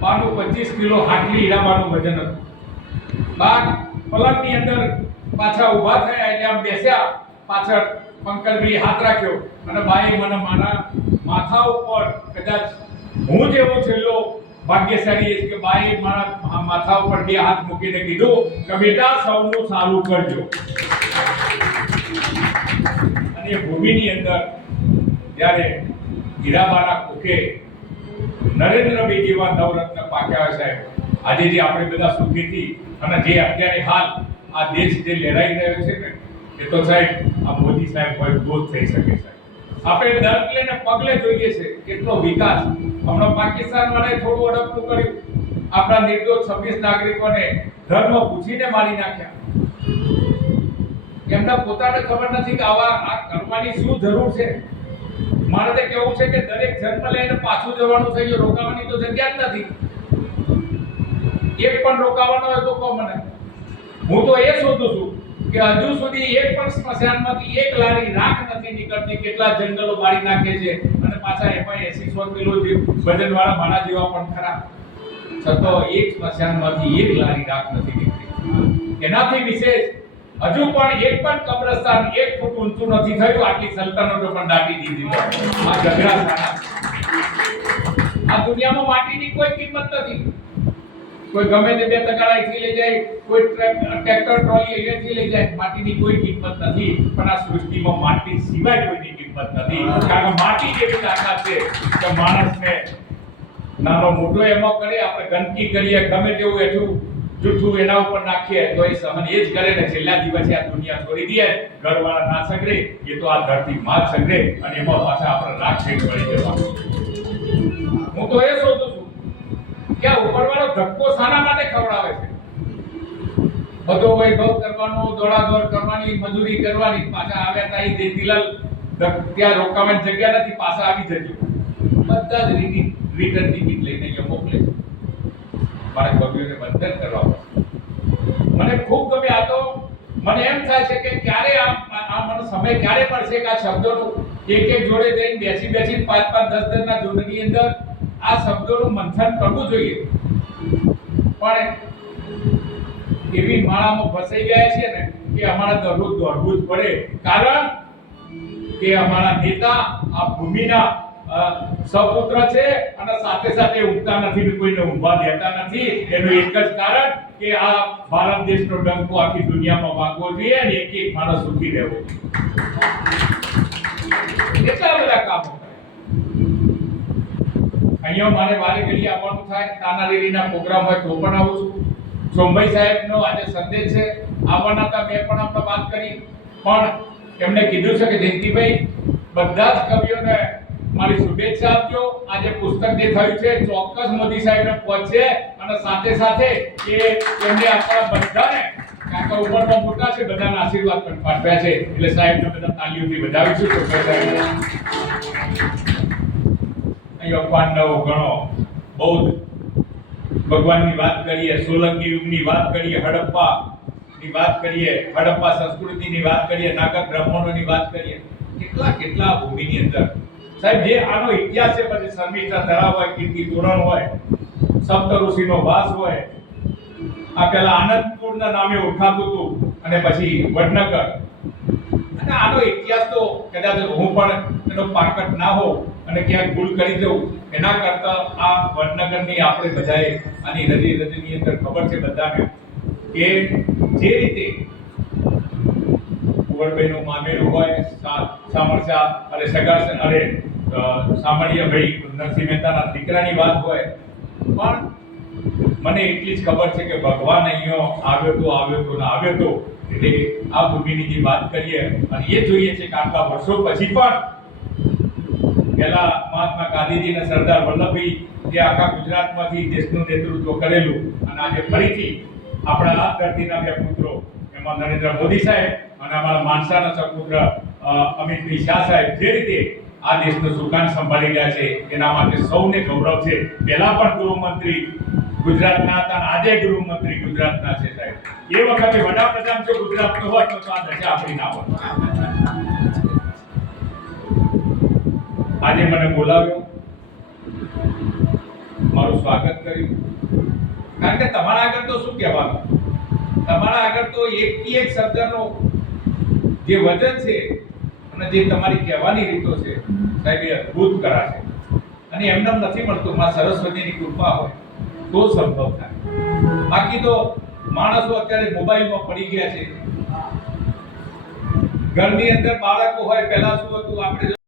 બાનું પચીસ કિલો હાટલી હીરામાનું વજન હતું. બાદ પલંગની અંદર પાછા ઊભા થયા એટલે આમ બેસ્યા. પાછળ પંકજભાઈ હાથ રાખ્યો અને બાએ મને મારા માથા ઉપર કદાચ હું જેવો છેલ્લો ભાગ્યશાળી છે કે બાએ મારા માથા ઉપર બે હાથ મૂકીને કીધું કે બેટા સૌનું સારું કરજો. અને ભૂમિની અંદર જ્યારે હીરાબાના કુકે નરેન્દ્રભાઈ જેવા નવરત્ન પાક્યા સાહેબ આજે જે આપણે બધા સુખીથી અને જે અત્યારે હાલ આ દેશ જે લહેરાઈ રહ્યો છે ને, એ તો સાહેબ, આ મોદી સાહેબ હોય તો થઈ શકે સાહેબ આપણે દરકલે ને પગલે જોઈએ છે કેટલો વિકાસ. હમણાં પાકિસ્તાન વાળાએ થોડું અડકતું કર્યું. આપણા નિર્દોષ છવ્વીસ નાગરિકોને ધર્મ પૂછીને મારી નાખ્યા. એમને પોતાને ખબર નથી કે આવા આ કરવાની શું જરૂર છે? મારે તો કેવું છે કે દરેક જન્મ લઈને પાછું જવાનું થઈ ગયું રોકાવાની તો જગ્યા જ નથી. એક પણ રોકાવાનો હોય તો કહો મને. હું તો એ શોધું છું કે હજુ સુધી એક પણ સ્મશાનમાંથી એક લારી રાખ નથી નીકળતી, કેટલા જંગલો મારી નાખે છે અને પાછા એમાં એસી સો કિલો વજન વાળા મારા જેવા પણ ખરા. છતાં એક સ્મશાનમાંથી એક લારી રાખ નથી નીકળતી એનાથી વિશેષ હજુ પણ એક પણ કબ્રસ્તાન એક ફૂટ ઊંચું નથી થયું. આટલી સલ્તનતો પણ દાટી દીધી આ ગગરા આ દુનિયામાં માટીની કોઈ કિંમત નથી. કોઈ ગમે તે બે તગાડા અહીંથી લઈ જાય, કોઈ ટ્રેક્ટર, ટ્રોલી અહીંયાથી લઈ જાય, માટીની કોઈ કિંમત નથી. પણ આ સૃષ્ટિમાં માટી સિવાય કોઈની કિંમત નથી. કારણ કે માટી જેવી તાકાત છે કે માણસને નાનો મોટો એમાં કરે, આપણે ગંદકી કરીએ, ગમે તેવું એટલું જૂઠું એના ઉપર નાખીએ તો એ સહન એ જ કરે ને છેલ્લા દિવસે આ દુનિયા છોડી દે, ઘરવાળા ના સગરે એ તો આ ધરતી માં જ અને એમાં પાછા આપણે રાખ છે પડી જવા હું તો એ શોધું છું કે આ ઉપરવાળો ધક્કો શાના માટે ખવડાવે છે? બધો વૈભવ કરવાનો, દોડાદોડ કરવાની, મજૂરી કરવાની, પાછા આવ્યા તા એ ધ- ત્યાં રોકાવાની જગ્યા નથી, પાછા આવી જજો. બધા જ રિટી- રિટર્ન ટિકિટ લઈને અહીંયા મોકલે છે. મારે કવિઓને બંધન કરવા પડશે. મને ખૂબ ગમે આ તો. મને એમ થાય છે કે ક્યારે આ મને સમય ક્યારે પડશે કે આ શબ્દોનું એક એક જોડે જઈને બેસી બેસી પાંચ પાંચ, દસ દસના જોડની અંદર આ શબ્દોનું મંથન કરવું જોઈએ. પણ એવી માળામાં ફસાઈ ગયા છે ને કે અમારા દરરોજ દોડવું જ પડે. કારણ કે અમારા નેતા આ ભૂમિના સપુત્ર છે અને સાથે સાથે ઊંઘતા નથી ને કોઈને ઊંઘવા દેતા નથી. એનું એક જ કારણ કે આ ભારત દેશનો ડંકો આખી દુનિયામાં વાગવો જોઈએ અને એક એક માણસ સુખી રહેવો એટલા બધા કામો અહીંયા મારે વારે ઘડી આવવાનું થાય. તાના તાનારીરીના પ્રોગ્રામ હોય તો પણ આવું છું. સોમભાઈ સાહેબનો આજે સંદેશ છે. આવવાના હતા, મેં પણ આપણે વાત કરી. પણ એમને કીધું છે કે જયંતિભાઈ, બધા જ કવિઓને મારી શુભેચ્છા આપજો. આજે પુસ્તક જે થયું છે, ચોક્કસ મોદી સાહેબને પહોંચે અને સાથે સાથે એ એમને આપણા બધાને કારણ કે ઉંમરમાં મોટા છે, બધાના આશીર્વાદ પણ પાઠવ્યા છે. એટલે સાહેબને બધા તાલીઓથી વધાવીશું. સોમભાઈ સાહેબ, અહીં અપવાન નવો બૌદ્ધ, ભગવાનની વાત કરીએ, સોલંકી યુગની વાત કરીએ, હડપ્પા ની વાત કરીએ, હડપ્પા સંસ્કૃતિની વાત કરીએ નાગર બ્રાહ્મણોની વાત કરીએ, કેટલા કેટલા ભૂમિની અંદર સાહેબ, જે આનો ઇતિહાસ છે, પછી શર્મિષ્ઠા ધરાવ હોય, કીર્તિ તોરણ હોય, સપ્ત ઋષિનો વાસ હોય, આ પેલા આનંદપુરના નામે ઓળખાતું હતું, અને પછી વડનગર. અને આનો ઇતિહાસ તો કદાચ હું પણ એનો પાકટ ના હોઉં, અને ક્યાંક ભૂલ કરી દઉં, એના કરતાં આ વડનગરની આપણે બધાએ, આની હૃદય હૃદયની અંદર ખબર છે બધાને, કે જે રીતે કુંવરભાઈનું મામેરું હોય સામરસા અને સગા અરે સામળિયાભાઈ નરસિંહ મહેતાના દીકરાની વાત હોય, પણ મને એટલી જ ખબર છે કે ભગવાન અહીંયા આવ્યો તો આવ્યો તો ને આવ્યો તો, એટલે આ ભૂમિની જે વાત કરીએ, અને એ જોઈએ છે કે આટલા વર્ષો પછી પણ પહેલા મહાત્મા ગાંધીજી અને સરદાર વલ્લભભાઈ જે આખા ગુજરાતમાંથી દેશનું નેતૃત્વ કરેલું, અને આજે ફરીથી આપણા આ ધરતીના બે પુત્રો નરેન્દ્ર મોદી સાહેબ અને અમારા માનસાના સપુત્ર અમિતભાઈ શાહ સાહેબ જે રીતે આ દેશનું સુકાન સંભાળી રહ્યા છે, એના માટે સૌને ગૌરવ છે. પહેલા પણ ગૃહમંત્રી ગુજરાતના હતા આજે ગૃહમંત્રી ગુજરાતના છે સાહેબ. એ વખતે વડાપ્રધાન જો ગુજરાતનો હોત તો આ દશા આપણી ના હોત આજે મને બોલાવ્યો. મારું સ્વાગત કર્યું. કારણ કે તમારા આગળ તો શું કહેવાનું? તમારા આગળ તો એક એક શબ્દનો જે વજન છે અને જે તમારી કહેવાની રીતો છે, સાહેબ, એ અદ્ભુત કરા છે. અને એમને નથી મળતું, માં સરસ્વતીની કૃપા હોય તો સંભવ થાય. બાકી તો માણસો અત્યારે મોબાઈલમાં પડી ગયા છે. ઘરની અંદર બાળકો હોય, પહેલા શું હતું, આપણે